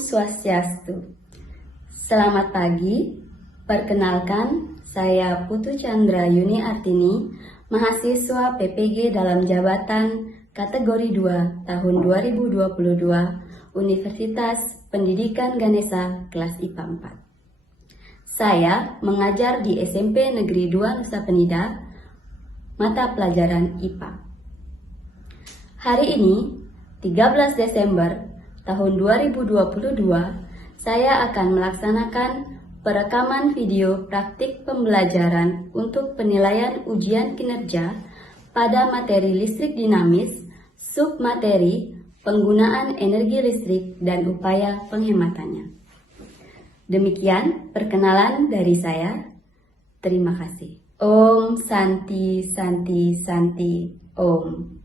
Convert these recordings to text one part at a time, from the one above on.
Swastiastu. Selamat pagi, perkenalkan saya Putu Chandra Yuni Artini, mahasiswa PPG dalam jabatan kategori 2 tahun 2022 Universitas Pendidikan Ganesha kelas IPA 4. Saya mengajar di SMP Negeri 2 Nusa Penida, mata pelajaran IPA. Hari ini, 13 Desember tahun 2022, saya akan melaksanakan perekaman video praktik pembelajaran untuk penilaian ujian kinerja pada materi listrik dinamis, submateri penggunaan energi listrik dan upaya penghematannya. Demikian perkenalan dari saya. Terima kasih. Om Santi Santi Santi Om.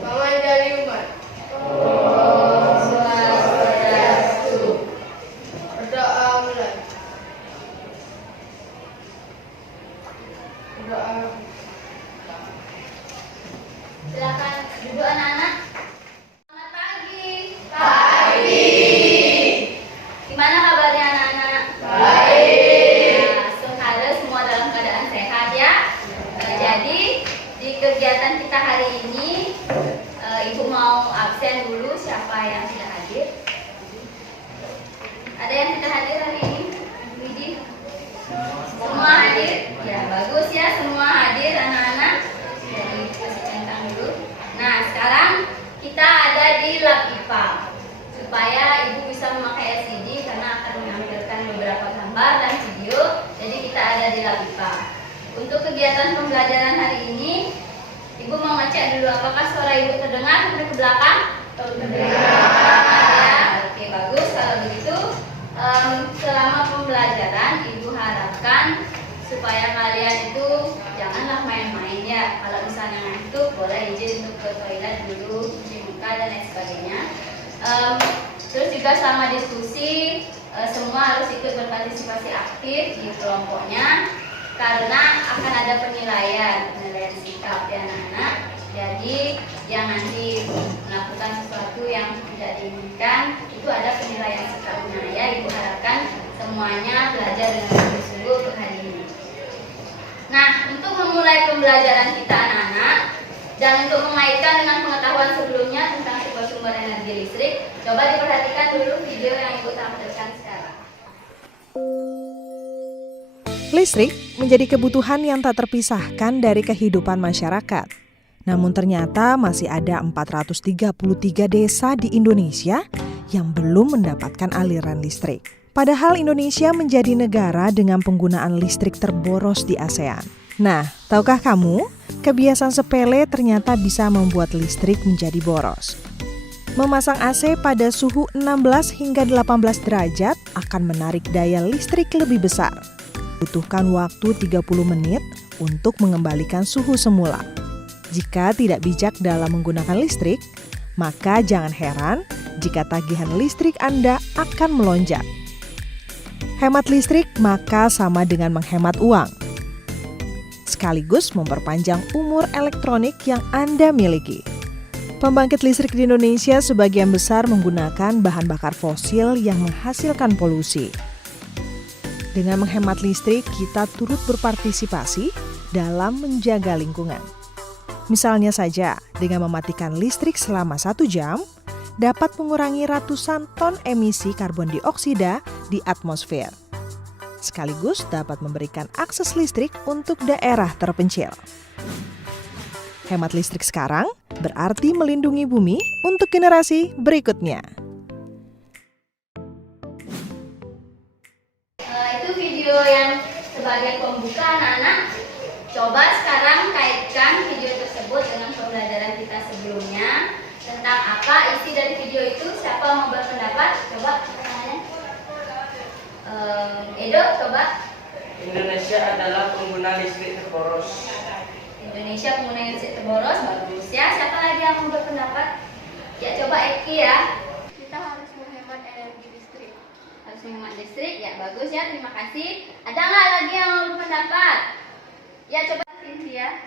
Paman dari umat. Berdoa mulai. Berdoa. Silakan duduk anak-anak. Selamat pagi. Pagi. Gimana kabarnya anak-anak? Baik. Nah, semoga semua dalam keadaan sehat ya. Jadi di kegiatan kita hari ini, Ibu mau absen dulu. Siapa yang tidak hadir? Ada yang tidak hadir hari ini? Widi? Semua hadir? Ya, bagus ya, semua hadir anak-anak. Jadi kasih centang dulu. Nah, sekarang kita ada di lab IPA. Supaya Ibu bisa memakai LCD karena akan menampilkan beberapa gambar dan video. Jadi kita ada di lab IPA. Untuk kegiatan pembelajaran hari ini, Ibu mau ngecek dulu apakah suara Ibu terdengar sampai ke belakang? Terdengar. Ya, oke, bagus. Kalau begitu, selama pembelajaran Ibu harapkan supaya kalian itu janganlah main-main ya. Kalau misalnya ngantuk, boleh izin untuk ke toilet dulu, cuci muka dan lain sebagainya. Terus juga selama diskusi, semua harus ikut berpartisipasi aktif di kelompoknya. Karena akan ada penilaian sikap ya anak-anak. Jadi yang nanti melakukan sesuatu yang tidak diinginkan itu ada penilaian sikapnya ya. Ibu harapkan semuanya belajar dengan sungguh-sungguh untuk hari ini. Nah, untuk memulai pembelajaran kita anak-anak dan untuk mengaitkan dengan pengetahuan sebelumnya tentang sumber-sumber energi listrik, coba diperhatikan dulu video yang Ibu tampilkan sekarang. Listrik menjadi kebutuhan yang tak terpisahkan dari kehidupan masyarakat. Namun ternyata masih ada 433 desa di Indonesia yang belum mendapatkan aliran listrik. Padahal Indonesia menjadi negara dengan penggunaan listrik terboros di ASEAN. Nah, tahukah kamu, kebiasaan sepele ternyata bisa membuat listrik menjadi boros. Memasang AC pada suhu 16 hingga 18 derajat akan menarik daya listrik lebih besar. Butuhkan waktu 30 menit untuk mengembalikan suhu semula. Jika tidak bijak dalam menggunakan listrik, maka jangan heran jika tagihan listrik Anda akan melonjak. Hemat listrik maka sama dengan menghemat uang, sekaligus memperpanjang umur elektronik yang Anda miliki. Pembangkit listrik di Indonesia sebagian besar menggunakan bahan bakar fosil yang menghasilkan polusi. Dengan menghemat listrik, kita turut berpartisipasi dalam menjaga lingkungan. Misalnya saja, dengan mematikan listrik selama 1 jam, dapat mengurangi ratusan ton emisi karbon dioksida di atmosfer. Sekaligus dapat memberikan akses listrik untuk daerah terpencil. Hemat listrik sekarang berarti melindungi bumi untuk generasi berikutnya. Itu video yang sebagai pembuka anak-anak. Coba sekarang kaitkan video tersebut dengan pembelajaran kita sebelumnya. Tentang apa isi dari video itu? Siapa mau berpendapat? Coba pertanyaannya. Edo, coba. Indonesia adalah pengguna listrik terboros. Indonesia pengguna listrik terboros, bagus ya. Siapa lagi yang mau berpendapat? Ya, coba Eki ya. Kita harus menghemat energi listrik. Harus menghemat listrik, ya bagus ya, terima kasih. Ada nggak lagi yang mau berpendapat? Ya, coba Cynthia.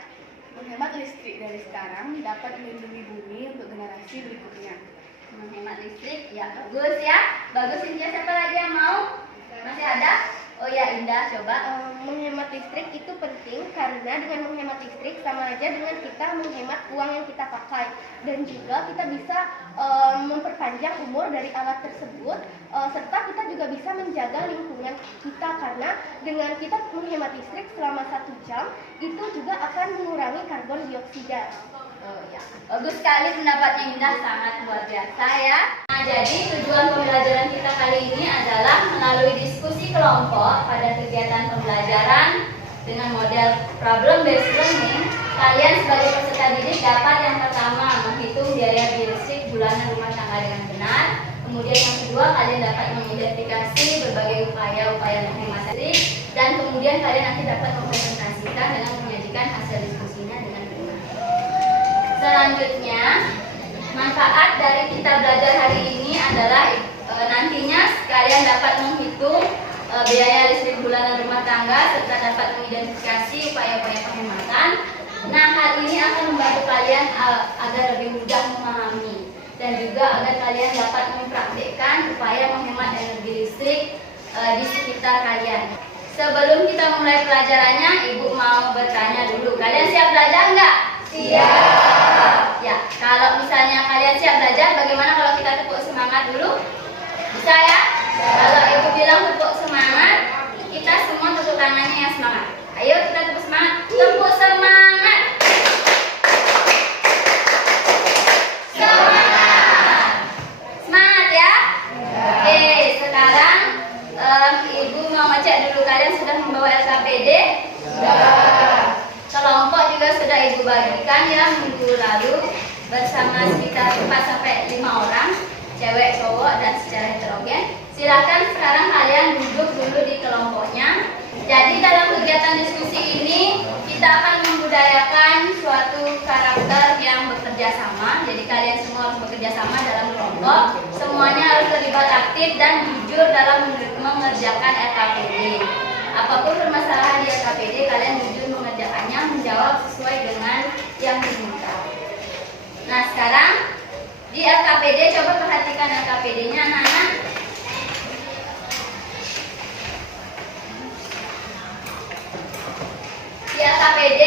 Menghemat listrik dari sekarang dapat melindungi bumi untuk generasi berikutnya. Menghemat listrik, ya bagus ya. Bagus Cynthia, siapa lagi yang mau? Masih ada? Oh ya, Indah, coba. Menghemat listrik itu penting karena dengan menghemat listrik sama aja dengan kita menghemat uang yang kita pakai, dan juga kita bisa memperpanjang umur dari alat tersebut, serta kita juga bisa menjaga lingkungan kita karena dengan kita menghemat listrik selama 1 jam itu juga akan mengurangi karbon dioksida. Oh ya, bagus sekali pendapatnya Indah, sangat luar biasa ya. Nah, jadi tujuan pembelajaran kita kali ini adalah melalui diskusi kelompok pada kegiatan pembelajaran dengan model problem based learning. Kalian sebagai peserta didik dapat yang pertama menghitung biaya listrik bulanan rumah tangga dengan benar. Kemudian yang kedua, kalian dapat mengidentifikasi berbagai upaya-upaya menghemat listrik, dan kemudian kalian nanti dapat mempresentasikan dengan menyajikan hasil diskusinya dengan benar. Selanjutnya, manfaat dari kita belajar hari ini adalah nantinya kalian dapat menghitung biaya listrik bulanan rumah tangga serta dapat mengidentifikasi upaya-upaya penghematan. Nah, hal ini akan membantu kalian agar lebih mudah memahami dan juga agar kalian dapat mempraktikkan upaya menghemat energi listrik di sekitar kalian. Sebelum kita mulai pelajarannya, Ibu mau bertanya dulu. Kalian siap belajar nggak? Siap. Ya, kalau misalnya kalian siap belajar, bagaimana kalau kita tepuk semangat dulu? Bisa ya? Kalau Ibu bilang tepuk semangat, kita semua tepuk tangannya yang semangat. Ayo kita tepuk semangat. Tepuk semangat. Semangat. Semangat ya? Oke, sekarang Ibu mau ngecek dulu, kalian sudah membawa LKPD? Sudah. Kelompok juga sudah Ibu bagikan ya minggu lalu bersama sekitar 4-5 orang, cewek, cowok, dan secara heterogen. Silakan sekarang kalian duduk dulu di kelompoknya. Jadi dalam kegiatan diskusi ini kita akan membudayakan suatu karakter yang bekerja sama. Jadi kalian semua harus bekerja sama dalam kelompok. Semuanya harus terlibat aktif dan jujur dalam mengerjakan LKPD. Apapun permasalahan di LKPD, kalian jujur mengerjakannya, menjawab sesuai dengan yang diminta. Nah, sekarang di LKPD, coba perhatikan LKPD-nya anak-anak. Di LKPD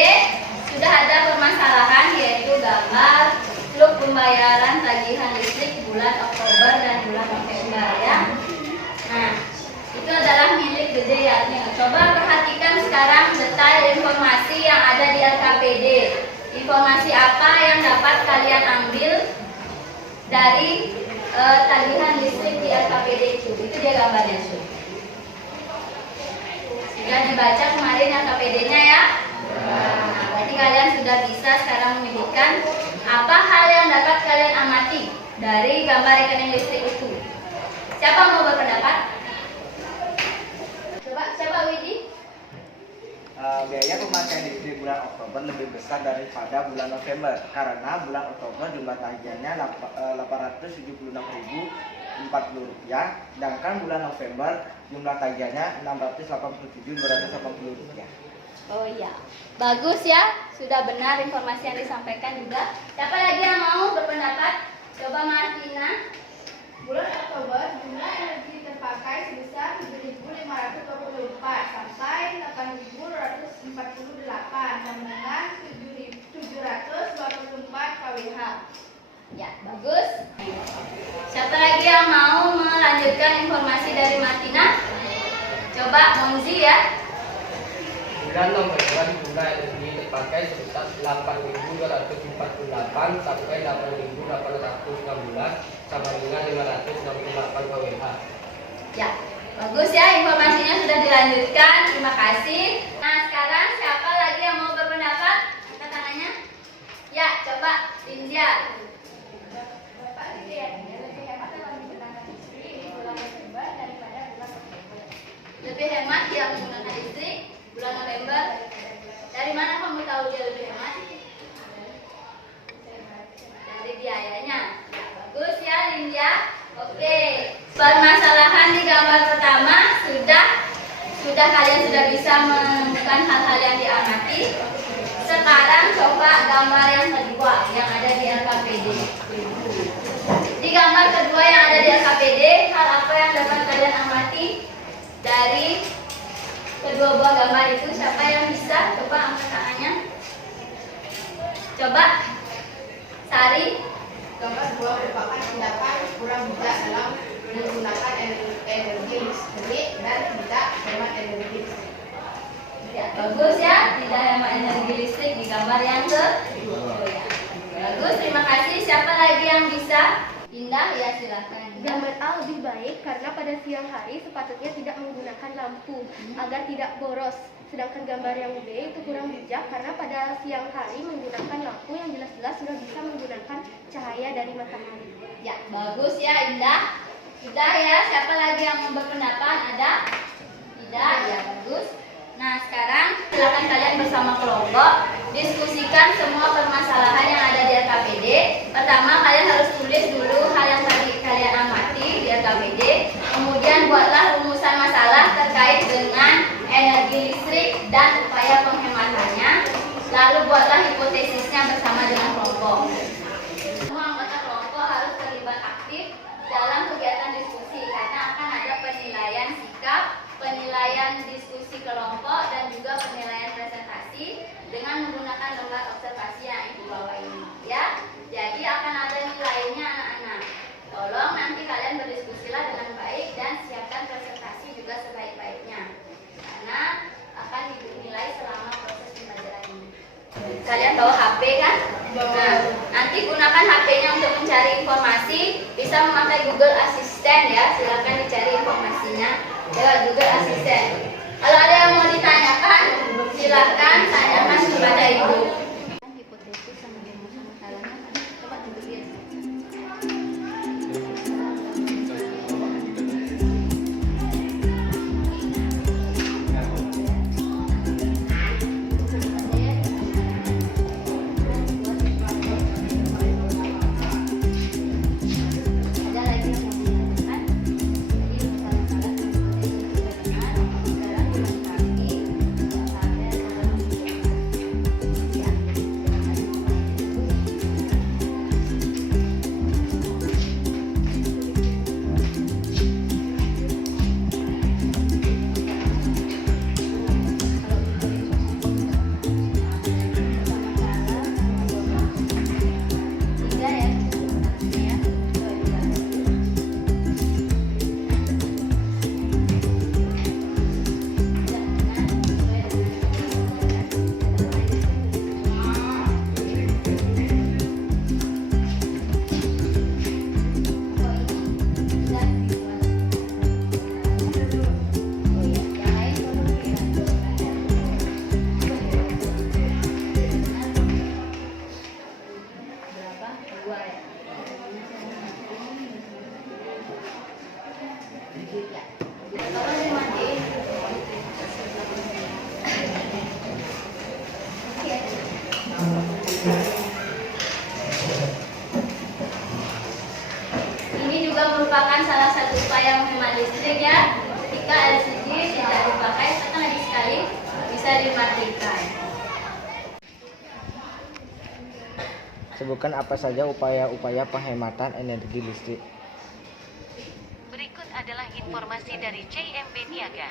sudah ada permasalahan, yaitu gambar sluk pembayaran tagihan listrik bulan Oktober dan bulan November ya. Nah, itu adalah milik Gede Yatnya. Coba perhatikan sekarang detail informasi yang ada di LKPD. Informasi apa yang dapat kalian ambil dari tagihan listrik di LKPD itu? Itu dia gambarnya. Sudah dibaca kemarin LKPD-nya ya? Nah, berarti kalian sudah bisa sekarang memilihkan apa hal yang dapat kalian amati dari gambar rekening listrik itu. Siapa mau berpendapat? Coba, siapa Widi? Biaya pemakaian listrik bulan Oktober lebih besar daripada bulan November karena bulan Oktober jumlah tagihannya Rp876.040, sedangkan bulan November jumlah tagihannya Rp687.280. Oh iya, bagus ya, sudah benar informasi yang disampaikan juga. Siapa lagi yang mau berpendapat? Coba Martina. Bulan Oktober jumlah energi terpakai sebesar 7.524 sampai 8.248 sama dengan 724 kWh. Ya, bagus. Siapa lagi yang mau melanjutkan informasi dari Martina? Coba Monzi ya. Bulan November jumlah energi terpakai sebesar 8.248 sampai 8.816 sama dengan 568 kWh. Ya, bagus ya, informasinya sudah dilanjutkan. Terima kasih. Nah, sekarang siapa lagi yang mau berpendapat? Angkat tangannya. Ya, coba Linja. Bapak lihat, lebih hemat dalam menggunakan listrik di bulan November daripada bulan Oktober. Lebih hemat dia menggunakan listrik bulan November. Dari mana kamu tahu dia lebih hemat? Dari biayanya. Ya, bagus ya, Linja. Oke. Permasalahan di gambar pertama sudah kalian kalian sudah bisa menemukan hal-hal yang diamati, sekarang coba gambar yang kedua yang ada di LKPD. Di gambar kedua yang ada di LKPD, hal apa yang dapat kalian amati dari kedua buah gambar itu? Siapa yang bisa? Coba angkat tangannya. Coba, Sari. Gambar 2 merupakan tindakan kurang bijak dalam menggunakan energi listrik dan tidak hemat energi listrik. Ya, bagus ya, tidak hemat energi listrik di gambar yang kedua. Ya. Bagus, terima kasih. Siapa lagi yang bisa? Indah, ya silakan. Gambar A lebih baik karena pada siang hari sepatutnya tidak menggunakan lampu agar tidak boros. Sedangkan gambar yang B itu kurang bijak karena pada siang hari menggunakan lampu yang jelas-jelas sudah bisa menggunakan cahaya dari matahari. Ya, bagus ya Indah. Sudah ya, siapa lagi yang mau berpendapat? Ada? Tidak, ya bagus. Nah sekarang silakan kalian bersama kelompok diskusikan semua permasalahan yang ada di LKPD. Pertama kalian harus tulis dulu hal yang tadi kalian amati di LKPD. Kemudian buatlah rumusan masalah terkait dengan energi listrik dan upaya penghematannya. Lalu buatlah hipotesisnya bersama dengan kelompok. Semua anggota kelompok harus terlibat aktif dalam kegiatan diskusi karena akan ada penilaian sikap, penilaian diskusi kelompok, dan juga penilaian presentasi dengan menggunakan lembar observasi yang ibu bawa ini. Ya, jadi akan ada nilainya anak-anak. Tolong nanti kalian berdiskusilah dengan baik dan siapkan presentasi juga sebaik-baiknya karena akan dinilai selama proses pembelajaran ini. Kalian bawa HP kan? Nah, nanti gunakan HP-nya untuk mencari informasi. Bisa memakai Google Assistant ya. Silakan dicari informasinya lewat Google Assistant. Kalau ada yang mau ditanyakan, silakan tanyakan kepada ibu. Hipotesis sama rumusan masalahnya, coba dilihat. Ini juga merupakan salah satu upaya menghemat listrik ya. Ketika LCD tidak dipakai sekali sekali bisa dimatikan. Sebutkan apa saja upaya-upaya penghematan energi listrik. Berikut adalah informasi dari CIMB Niaga.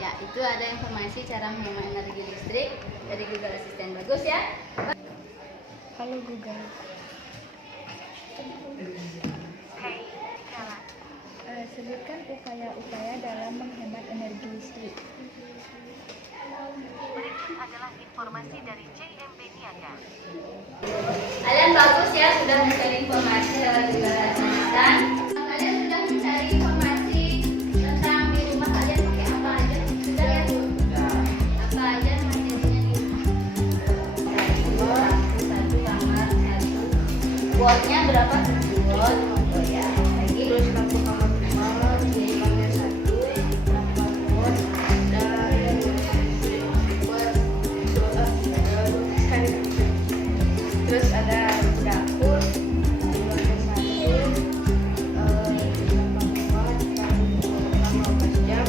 Ya, itu ada informasi cara menghemat energi listrik dari Google Assistant. Bagus ya. Halo Google. Hey, Kala. Sebutkan upaya-upaya dalam menghemat energi listrik. Berikut adalah informasi dari CIMB Niaga. Kalian bagus ya sudah mencari informasi lewat Google Assistant. Kalian sudah mencari informasi tentang di rumah kalian pakai apa aja? Sudah ya Bu? Apa aja materinya di rumah? Satu kamar, satu. Wattnya berapa? 7 watt. Oh ya. Lagi terus lampu kamar rumah, minimalnya 1, berapa watt? Terus ada dapur, jam,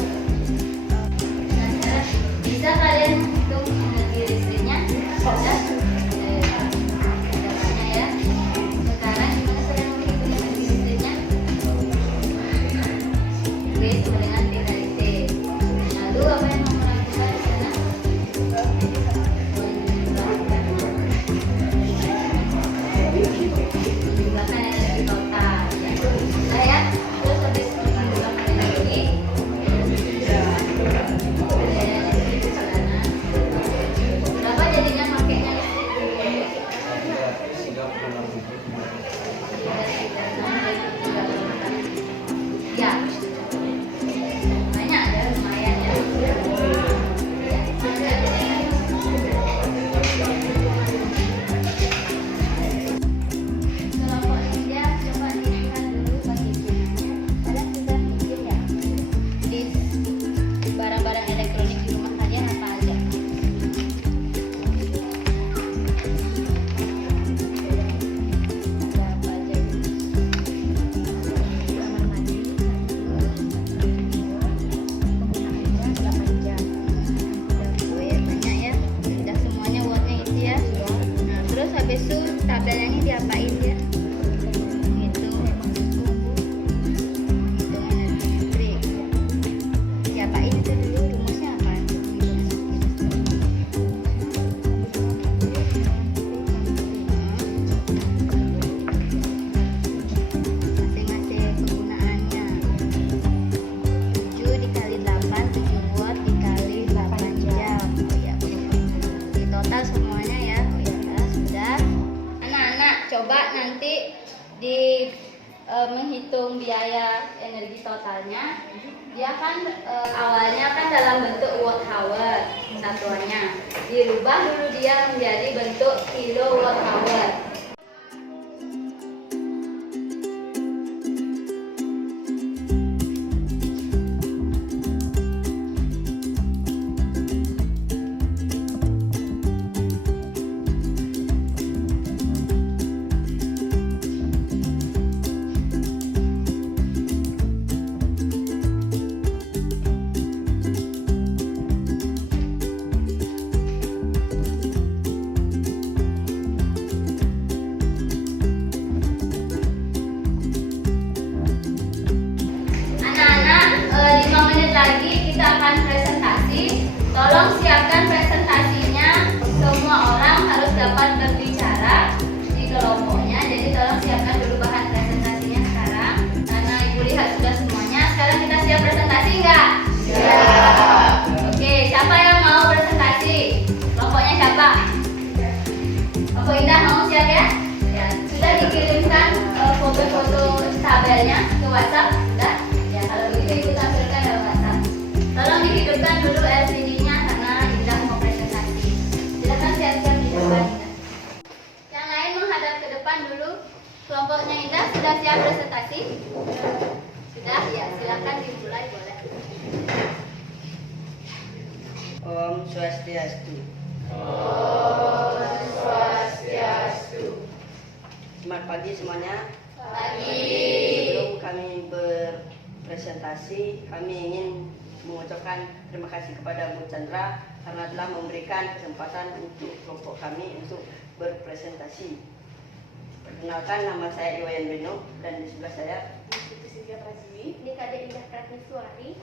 menghitung biaya energi totalnya, dia kan awalnya kan dalam bentuk watt hour satuannya, dirubah dulu dia menjadi bentuk kilowatt hour. Lagi kita akan presentasi. Tolong siapkan presentasinya. Semua orang harus dapat berbicara di kelompoknya. Jadi tolong siapkan dulu bahan presentasinya sekarang. Karena Ibu lihat sudah semuanya. Sekarang kita siap presentasi enggak? Siap. Oke, siapa yang mau presentasi? Kelompoknya siapa? Kelompok Indah mau siap ya? Ya, sudah dikirimkan foto-foto tabelnya ke WhatsApp? Sudah? Ya, kalau begitu Ibu tampilkan dalam WhatsApp. Tolong dihidupkan dulu LCD-nya karena Indah mau presentasi. Silakan siap-siap di depan Indah. Yang lain menghadap ke depan dulu. Kelompoknya Indah sudah siap presentasi? Sudah? Ya, silakan dimulai boleh. Om Swastiastu. Om Swastiastu. Selamat pagi semuanya. Pagi. Sebelum kami berpresentasi, kami ingin mengucapkan terima kasih kepada Bu Chandra karena telah memberikan kesempatan untuk kelompok kami untuk berpresentasi. Perkenalkan, nama saya Iwayan Beno dan di sebelah saya Dekade Indah Pratniswari.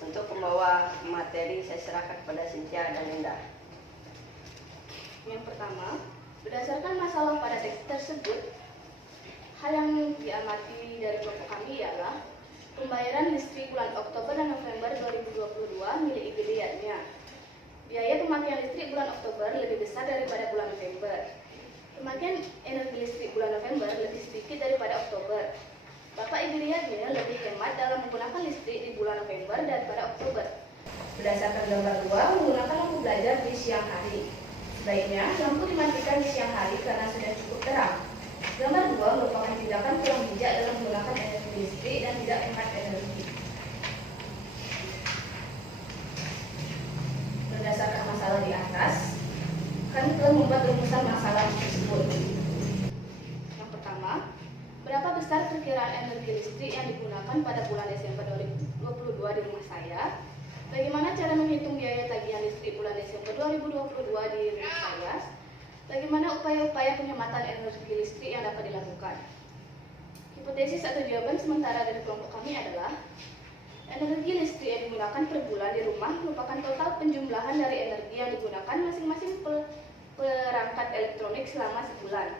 Untuk pembawa materi saya serahkan kepada Cynthia dan Indah. Yang pertama, berdasarkan masalah pada teks tersebut, hal yang diamati dari kelompok kami ialah pembayaran listrik bulan Oktober dan November 2022 milik IGD-nya. Biaya pemakaian listrik bulan Oktober lebih besar daripada bulan November. Pemakaian energi listrik bulan November lebih sedikit daripada Oktober. Bapak IGD-nya lebih hemat dalam menggunakan listrik di bulan November daripada Oktober. Berdasarkan gambar 2, menggunakan lampu belajar di siang hari. Sebaiknya lampu dimatikan di siang hari karena sudah cukup terang. Gambar 2 merupakan tindakan kurang bijak dalam menggunakan energi listrik dan tidak hemat energi. Berdasarkan masalah di atas, kami telah membuat rumusan masalah tersebut. Yang pertama, berapa besar perkiraan energi listrik yang digunakan pada bulan Desember 2022 di rumah saya? Bagaimana cara menghitung biaya tagihan listrik bulan Desember 2022 di rumah saya? Bagaimana upaya-upaya penghematan energi listrik yang dapat dilakukan? Hipotesis atau jawaban sementara dari kelompok kami adalah energi listrik yang digunakan per bulan di rumah merupakan total penjumlahan dari energi yang digunakan masing-masing perangkat elektronik selama sebulan.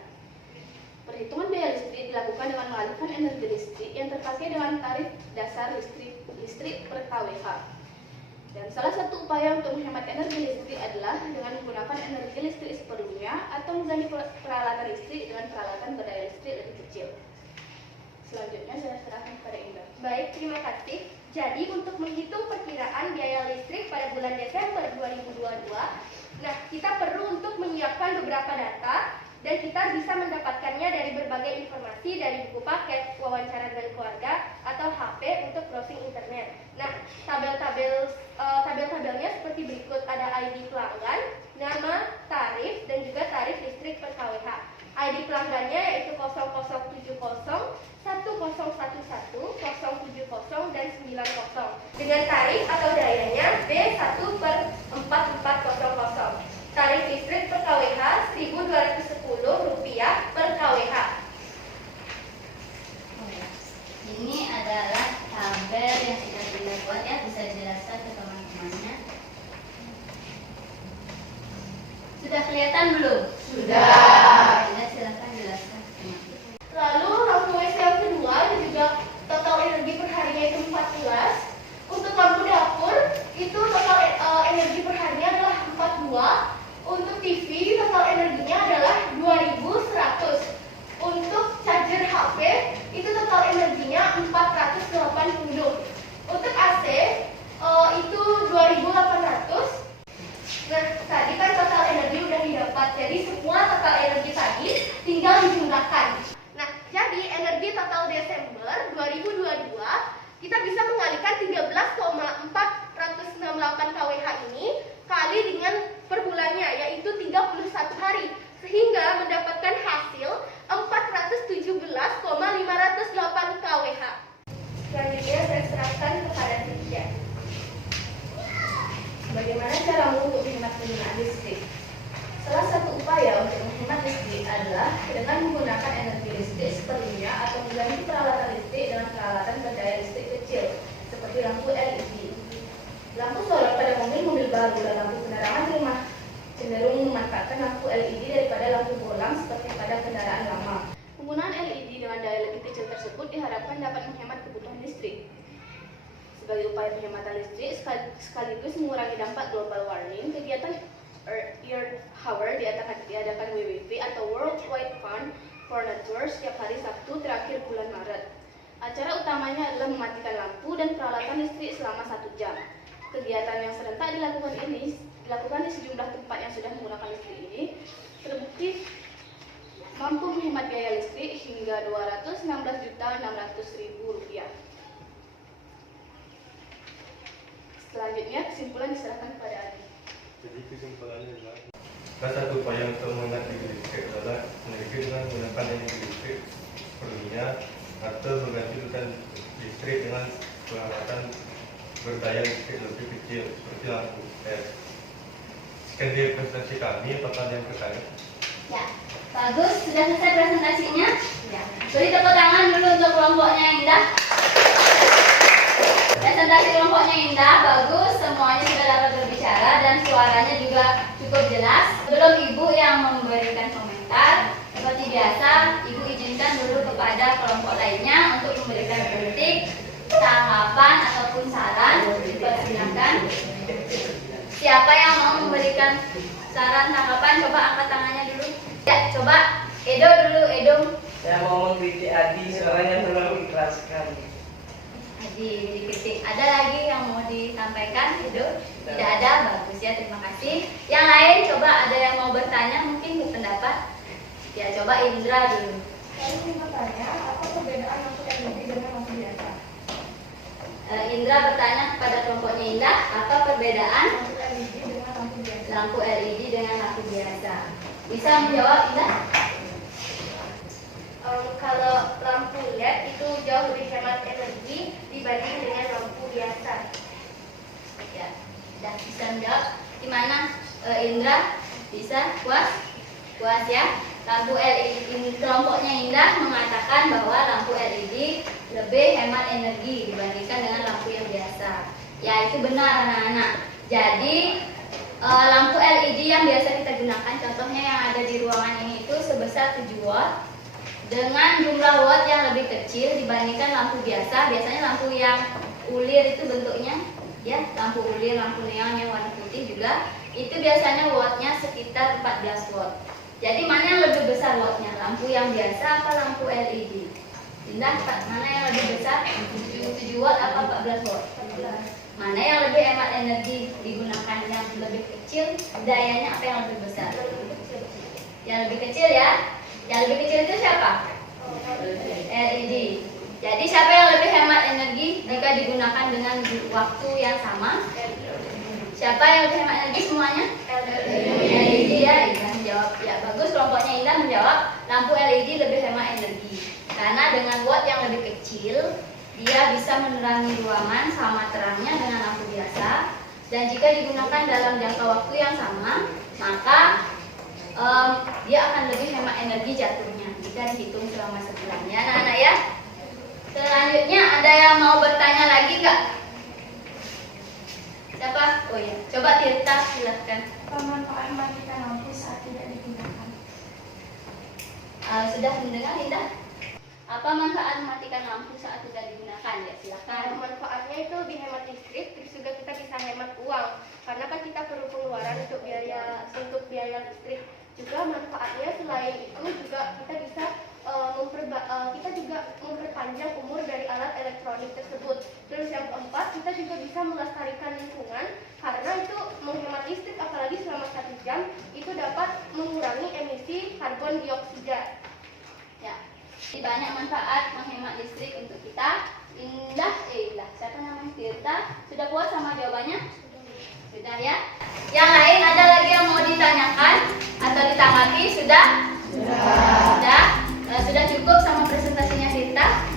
Perhitungan biaya listrik dilakukan dengan mengalihkan energi listrik yang terpakai dengan tarif dasar listrik per kWh. Dan salah satu upaya untuk menghemat energi listrik adalah dengan menggunakan energi listrik sepenuhnya atau mengganti peralatan listrik dengan peralatan berdaya listrik lebih kecil. Selanjutnya saya serahkan kepada Indah. Baik, terima kasih. Jadi untuk menghitung perkiraan biaya listrik pada bulan Desember 2022, nah kita perlu untuk menyiapkan beberapa data dan kita bisa mendapatkannya dari berbagai informasi dari buku paket, wawancara dengan keluarga, atau HP untuk browsing internet. Nah, tabel-tabelnya seperti berikut, ada ID pelanggan, nama, tarif, dan juga tarif listrik per kWh. ID pelanggannya yaitu 0070, 1011, 070, dan 90. Dengan tarif atau dayanya B1/4400. Tarif listrik per kWh Rp1.210 per kWh. Ini adalah tabel yang sudah kita buat ya, bisa dijelaskan ke teman-temannya. Sudah kelihatan belum? Sudah. Silakan jelaskan. Lalu lampu WC yang kedua itu juga total energi perharinya itu 14. Untuk lampu dapur itu total energi perharinya adalah 42. Untuk TV total energinya adalah 2100. Untuk Lampu solar pada mobil baru dan lampu penerangan rumah cenderung memanfaatkan lampu LED daripada lampu bohlam seperti pada kendaraan lama. Penggunaan LED dengan daya lebih kecil tersebut diharapkan dapat menghemat kebutuhan listrik. Sebagai upaya penghematan listrik sekaligus mengurangi dampak global warming, kegiatan Earth Hour diadakan WWF atau World Wide Fund for Nature setiap hari Sabtu terakhir bulan Maret. Acara utamanya adalah mematikan lampu dan peralatan listrik selama 1 jam. Kegiatan yang serentak dilakukan di sejumlah tempat yang sudah menggunakan listrik ini terbukti mampu menghemat biaya listrik hingga Rp216.600.000. Selanjutnya kesimpulan diserahkan kepada Adi. Jadi kesimpulannya adalah salah satu upaya untuk menghemat listrik adalah energi dengan menggunakan energi listrik seperlunya atau menggantikan listrik dengan peralatan berdaya listrik lebih kecil seperti lampu LED. Sekian dari presentasi kami, apakah ada yang bertanya? Ya, bagus. Sudah selesai presentasinya? Ya. Beri tepuk tangan dulu untuk kelompoknya yang indah. Presentasi kelompoknya indah, bagus. Semuanya sudah dapat berbicara dan suaranya juga cukup jelas. Sebelum Ibu yang memberikan komentar, seperti biasa, Ibu izinkan dulu kepada kelompok lainnya untuk memberikan kritik, tanggapan ataupun saran. Dipersilakan. Siapa yang mau memberikan saran, tanggapan, coba angkat tangannya dulu. Ya, coba Edo dulu, Edo. Saya mau mengkritik Adi, suaranya terlalu keras sekali. Adi dikritik. Ada lagi yang mau disampaikan, Edo? Tidak ada, bagus ya, terima kasih. Yang lain, coba ada yang mau bertanya, mungkin berpendapat. Ya, coba Indra dulu. Saya ingin bertanya, apa perbedaan lampu LED dengan lampu biasa? Indra bertanya kepada kelompoknya Indah, apa perbedaan Lampu LED dengan lampu lampu LED dengan lampu biasa. biasa? Bisa menjawab Indah? Kalau lampu LED itu jauh lebih hemat energi dibanding dengan lampu biasa. Ya, sudah bisa menjawab. Gimana Indra? Bisa? Puas? Puas ya? Lampu LED, kelompoknya Indah mengatakan bahwa lampu LED lebih hemat energi dibandingkan dengan lampu yang biasa. Ya, itu benar anak-anak. Jadi lampu LED yang biasa kita gunakan, contohnya yang ada di ruangan ini itu sebesar 7 watt dengan jumlah watt yang lebih kecil dibandingkan lampu biasa. Biasanya lampu yang ulir itu bentuknya, ya, lampu ulir, lampu neon yang warna putih juga, itu biasanya wattnya sekitar 14 watt. Jadi mana yang lebih besar wattnya, lampu yang biasa apa lampu LED? Indah, mana yang lebih besar, 7 watt atau 14 watt? Mana yang lebih hemat energi digunakan, yang lebih kecil, dayanya apa yang lebih besar? Yang lebih kecil ya. Yang lebih kecil itu siapa? LED. Jadi siapa yang lebih hemat energi jika digunakan dengan waktu yang sama? Siapa yang lebih hemat energi semuanya? LED ya. Indah menjawab. Ya, bagus, kelompoknya Indah menjawab lampu LED lebih hemat energi. Karena dengan watt yang lebih kecil, dia bisa menerangi ruangan sama terangnya dengan lampu biasa. Dan jika digunakan dalam jangka waktu yang sama, maka dia akan lebih hemat energi jatuhnya jika dihitung selama sebulan. Ya, anak-anak ya. Selanjutnya ada yang mau bertanya lagi nggak? Siapa? Oh ya, coba Tirta, silahkan. Apa manfaat mematikan lampu saat tidak digunakan? Sudah mendengar Indah? Apa manfaat mematikan lampu saat tidak digunakan? Ya, silahkan. Manfaatnya itu lebih hemat listrik, terus juga kita bisa hemat uang. Karena kan kita perlu pengeluaran untuk biaya listrik. Juga manfaatnya selain itu juga kita bisa kita juga memperpanjang umur dari alat elektronik tersebut. Terus yang keempat, kita juga bisa melestarikan lingkungan karena itu menghemat listrik, apalagi selama 1 jam itu dapat mengurangi emisi karbon dioksida. Ya, jadi banyak manfaat menghemat listrik untuk kita. Indah, siapa namanya? Tirta, sudah puas sama jawabannya? Sudah ya. Yang lain ada lagi yang mau ditanyakan atau ditanggapi? Sudah? Sudah. Sudah cukup sama presentasinya Tirta?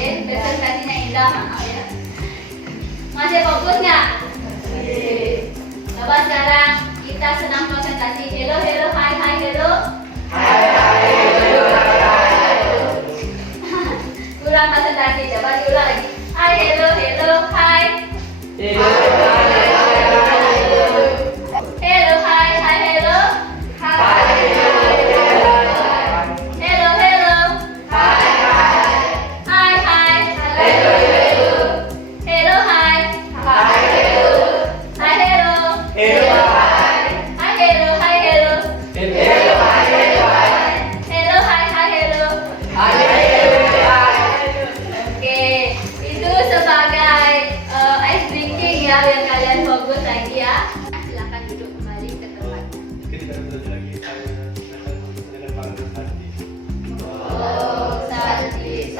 Presentasinya Indah, maaf ya. Masih fokus nggak? Coba sekarang kita senang presentasi. Hello, hello, hai, hai, hello. Kurang presentasi, coba diulang lagi. Hai, hello, hello, hai. ya biar kalian fokus lagi ya. Silakan duduk kembali ke tempat. Mungkin kita belajar lagi dengan para Sardi. Oh, Sardi.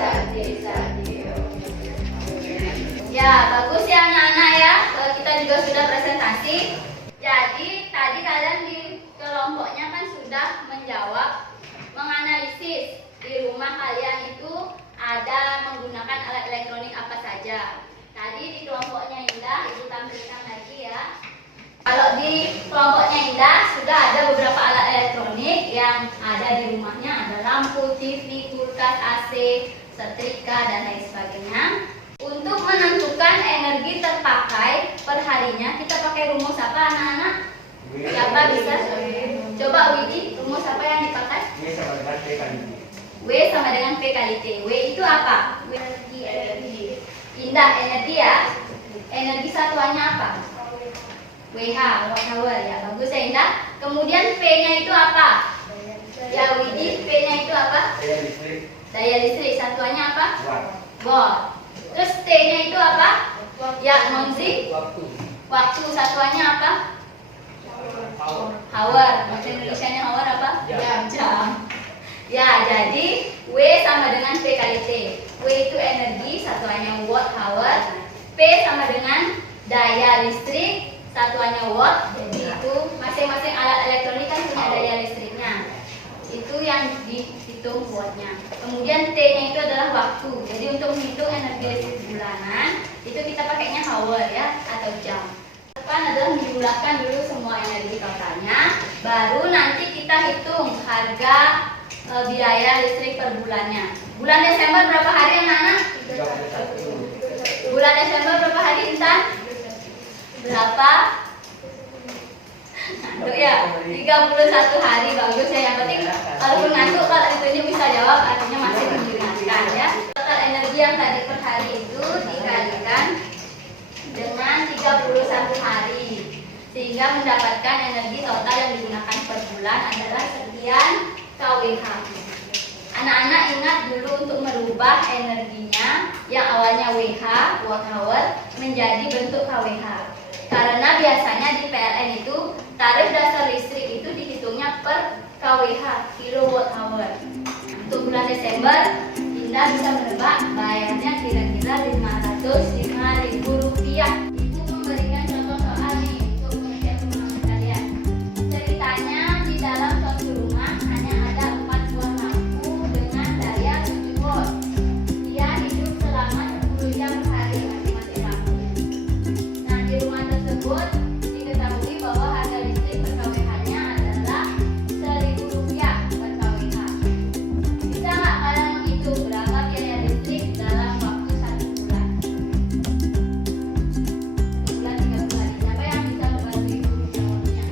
Ya, bagus ya anak-anak ya. Kita juga sudah presentasi. Jadi tadi kalian di kelompoknya kan sudah menjawab, menganalisis di rumah kalian itu ada menggunakan alat elektronik apa saja. Tadi di kelompoknya Indah, Ibu tampilkan lagi ya. Kalau di kelompoknya Indah sudah ada beberapa alat elektronik yang ada di rumahnya, ada lampu, TV, kulkas, AC, setrika dan lain sebagainya. Untuk menentukan energi terpakai per harinya, kita pakai rumus apa anak-anak? Siapa bisa? Coba Widi, rumus apa yang dipakai? Ini sama dengan P kali T. W sama dengan P kali T. W itu apa? Energi. Indah, energi ya. Energi satuannya apa? WH, watt hour ya. Bagus ya Indah. Kemudian P-nya itu apa? Ya Widi, P-nya itu apa? Daya listrik. Daya listrik. Satuannya apa? Watt. Watt. Terus T-nya itu apa? Ya Monzi. Waktu. Waktu. Satuannya apa? Hour. Bahasa Indonesianya hour apa? Jam. Ya, jadi W sama dengan P kali T. W itu energi, satuannya watt hour. P sama dengan daya listrik, satuannya watt. Jadi itu masing-masing alat elektronik kan punya daya listriknya. Itu yang dihitung wattnya. Kemudian T-nya itu adalah waktu. Jadi untuk menghitung energi listrik bulanan, itu kita pakainya hour ya atau jam. Depan adalah menjumlahkan dulu semua energi totalnya, baru nanti kita hitung harga biaya listrik per bulannya. Bulan Desember berapa hari anak-anak? 31. Bulan Desember berapa hari Intan? Berapa? Ngantuk ya? 31 hari, bagus ya. Yang penting kalaupun ngantuk, kalau ditunjuk bisa jawab, artinya masih mengingatkan ya. Total energi yang tadi per hari itu dikalikan dengan 31 hari, sehingga mendapatkan energi total yang digunakan per bulan adalah sekian kWh. Anak-anak ingat dulu untuk merubah energinya yang awalnya WH, watt hour, menjadi bentuk kWh. Karena biasanya di PLN itu tarif dasar listrik itu dihitungnya per kWh, kilowatt hour. Untuk bulan Desember, Indah bisa menebak bayarnya kira-kira Rp505.000. Ibu memberikan contoh soal nih untuk mengerjakan rumah kalian. Ceritanya di dalam suatu rumah hanya ada 4 buah lampu dengan daya 7 watt. Dia hidup selama 10 jam per hari masing-masing lampu. Nah, di rumah tersebut diketahui bahwa harga listrik per kWh-nya adalah Rp1.000 per kWh. Bisa nggak kalian menghitung berapa biaya listrik dalam waktu 1 bulan? 1 bulan 30 hari. Siapa yang bisa membantu ibu menjawabnya?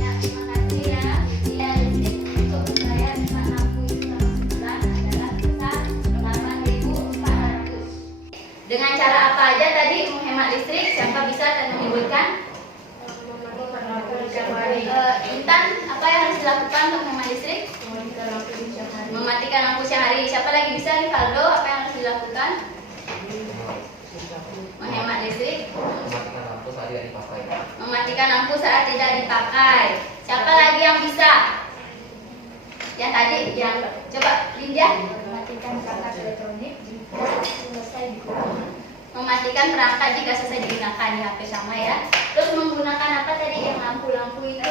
Ya, terima kasih ya. Biaya listrik untuk membayar 4 lampu itu selama sebulan adalah sebesar Rp8.400. Dengan cara apa aja tadi menghemat listrik? Siapa bisa dan menyebutkan? Intan, apa yang harus dilakukan untuk menghemat listrik? Mematikan lampu siang hari. Siapa lagi bisa? Rivaldo, apa yang harus dilakukan? Menghemat listrik. Mematikan lampu saat tidak dipakai. Mematikan lampu saat tidak dipakai. Siapa lagi yang bisa? Yang tadi, yang coba Linda. Mematikan perangkat elektronik jika selesai digunakan. Mematikan perangkat jika selesai digunakan di HP sama ya. Terus menggunakan apa tadi yang lampu-lampu itu?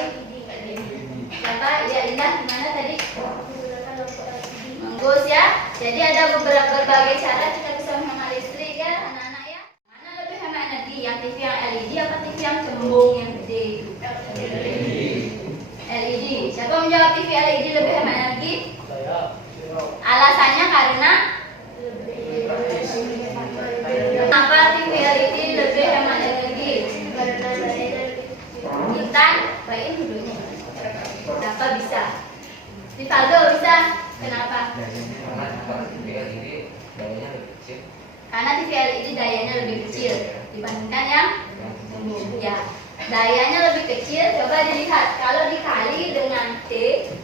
Siapa? Ya Linda, gimana tadi? Menggunakan lampu LED. Menggus ya. Jadi ada berbagai cara kita bisa menghemat listrik ya anak-anak ya. Mana lebih hemat energi? Yang TV yang LED apa TV yang cembung yang gede? LED. Siapa menjawab TV LED lebih hemat energi? Alasannya karena kenapa TV LED lebih hemat energi? Intan, baik dulunya. Berapa bisa? Rivaldo bisa. Kenapa? Karena TV LED dayanya lebih kecil. Karena TV LED dayanya lebih kecil dibandingkan yang umum. Ya, dayanya lebih kecil. Coba dilihat, kalau dikali dengan T,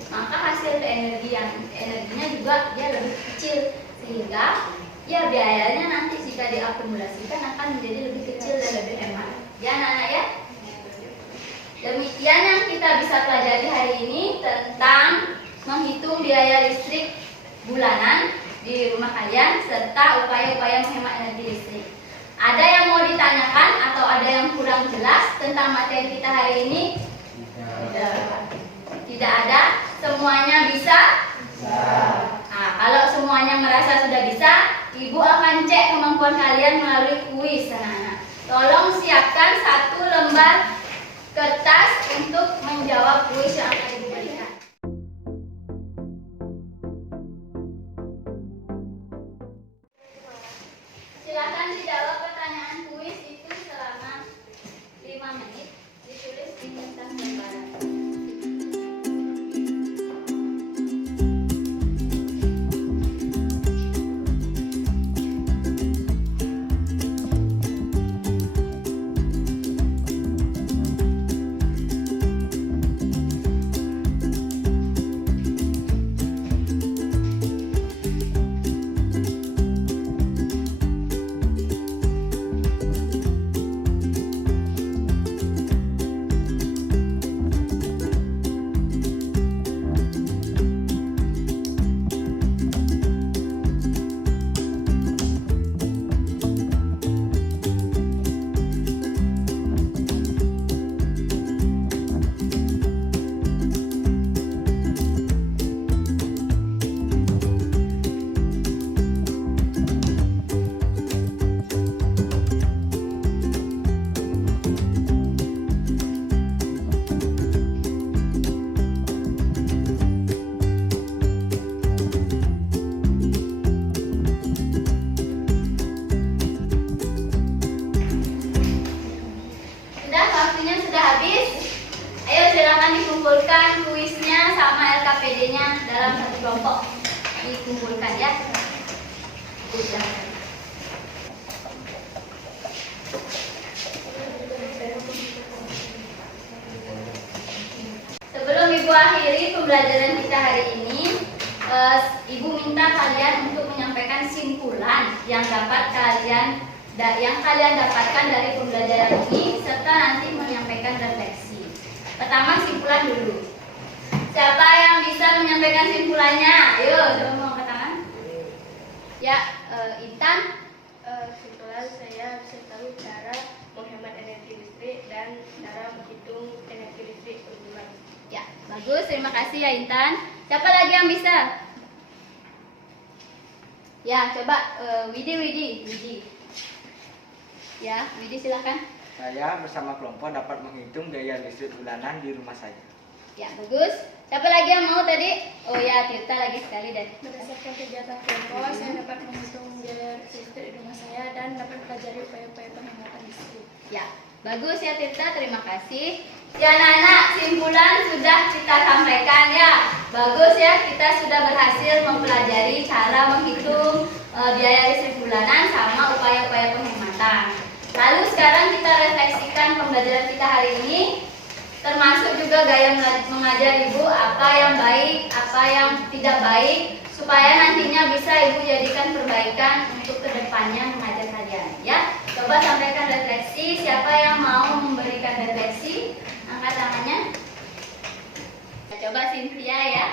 maka hasil energinya juga dia lebih kecil, sehingga ya biayanya nanti jika diakumulasikan akan menjadi lebih kecil dan lebih hemat. Ya anak-anak ya. Demikian yang kita bisa pelajari hari ini tentang menghitung biaya listrik bulanan di rumah kalian serta upaya-upaya menghemat energi listrik. Ada yang mau ditanyakan atau ada yang kurang jelas tentang materi kita hari ini? Tidak ada. Semuanya bisa? Nah, kalau semuanya merasa sudah bisa, Ibu akan cek kemampuan kalian melalui kuis, anak-anak. Tolong siapkan 1 lembar kertas untuk menjawab kuis yang akan Ibu berikan. Silakan dijawab pertanyaan kuis itu selama 5 menit. Ditulis di kertas lembaran. Dikumpulkan kuisnya sama LKPD-nya dalam satu kelompok. Dikumpulkan ya. Udah. Sebelum Ibu akhiri pembelajaran kita hari ini, Ibu minta kalian untuk menyampaikan simpulan yang kalian dapatkan dari pembelajaran ini serta nanti menyampaikan refleksi. Pertama simpulan dulu. Siapa yang bisa menyampaikan simpulannya? Ayo, coba mau angkat tangan. Ya, Intan. Simpulan saya bisa tahu cara menghemat energi listrik dan cara menghitung energi listrik per bulan. Ya, bagus. Terima kasih ya Intan. Siapa lagi yang bisa? Ya, coba Widi. Ya, Widi silakan. Saya bersama kelompok dapat menghitung biaya listrik bulanan di rumah saya. Ya, bagus. Siapa lagi yang mau tadi? Oh ya, Tirta lagi sekali deh. Berdasarkan kegiatan kelompok, saya dapat menghitung biaya listrik di rumah saya dan dapat pelajari upaya-upaya penghematan listrik. Ya, bagus ya Tirta, terima kasih. Ya anak-anak, simpulan sudah kita sampaikan ya. Bagus ya, kita sudah berhasil mempelajari cara menghitung biaya listrik bulanan sama upaya-upaya penghematan. Lalu sekarang kita refleksikan pembelajaran kita hari ini, termasuk juga gaya mengajar Ibu, apa yang baik, apa yang tidak baik, supaya nantinya bisa Ibu jadikan perbaikan untuk kedepannya mengajar kalian. Ya, coba sampaikan refleksi. Siapa yang mau memberikan refleksi? Angkat tangannya. Coba Cynthia ya.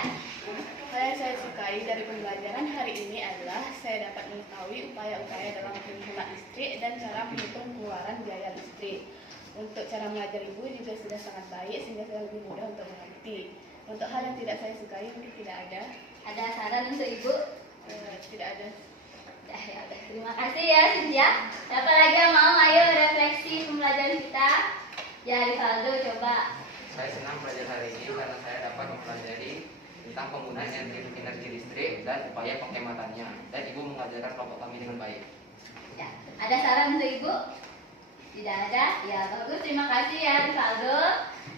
Apa yang saya sukai dari pembelajaran hari ini adalah saya dapat mengetahui upaya-upaya dalam menghemat listrik dan cara menghitung pengeluaran biaya listrik. Untuk cara mengajar Ibu juga sudah sangat baik sehingga saya lebih mudah untuk mengerti. Untuk hal yang tidak saya sukai mungkin tidak ada. Ada saran untuk Ibu? Tidak ada. Ya, terima kasih ya Cynthia. Siapa lagi yang mau? Ayo refleksi pembelajaran kita. Ya Rivaldo, coba. Saya senang belajar hari ini karena saya dapat mempelajari tentang penggunaan energi listrik dan upaya penghematannya. Dan Ibu mengajarkan kelompok kami dengan baik. Ya, ada saran untuk Ibu? Tidak ada? Ya, bagus. Terima kasih ya Rivaldo.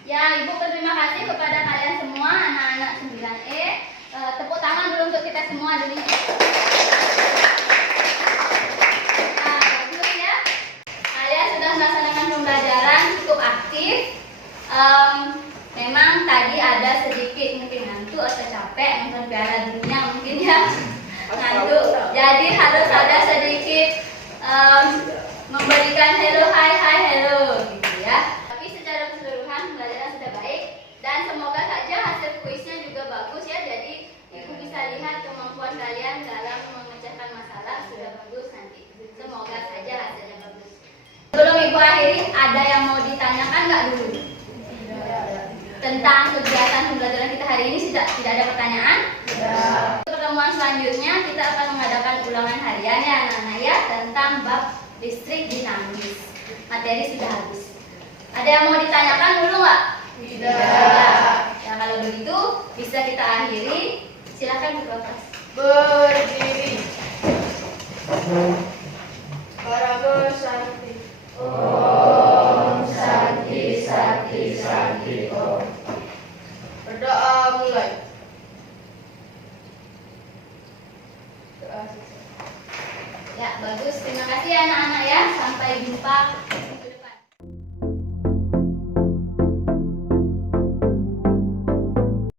Ya, Ibu berterima kasih kepada kalian semua anak-anak 9E atau capek nonton Piala Dunia mungkin ya, ngantuk. Jadi harus ada sedikit memberikan hello, hello gitu ya. Tapi secara keseluruhan pembelajaran sudah baik dan semoga saja hasil kuisnya juga bagus ya. Jadi ibu bisa lihat kemampuan kalian dalam memecahkan masalah sudah bagus nanti. Semoga saja hasilnya bagus. Sebelum ibu akhiri, ada yang mau ditanyakan nggak dulu? Tentang kegiatan pembelajaran kita hari ini tidak ada pertanyaan? Tidak. Pertemuan selanjutnya kita akan mengadakan ulangan harian ya anak-anak ya tentang bab listrik dinamis. Materi sudah habis. Ada yang mau ditanyakan dulu nggak? Tidak. Ya kalau begitu bisa kita akhiri. Silakan Bu Prof. Berdiri. Para Santi. Om Santi Santi Santi Om. Berdoa mulai. Ya bagus. Terima kasih anak-anak ya. Sampai jumpa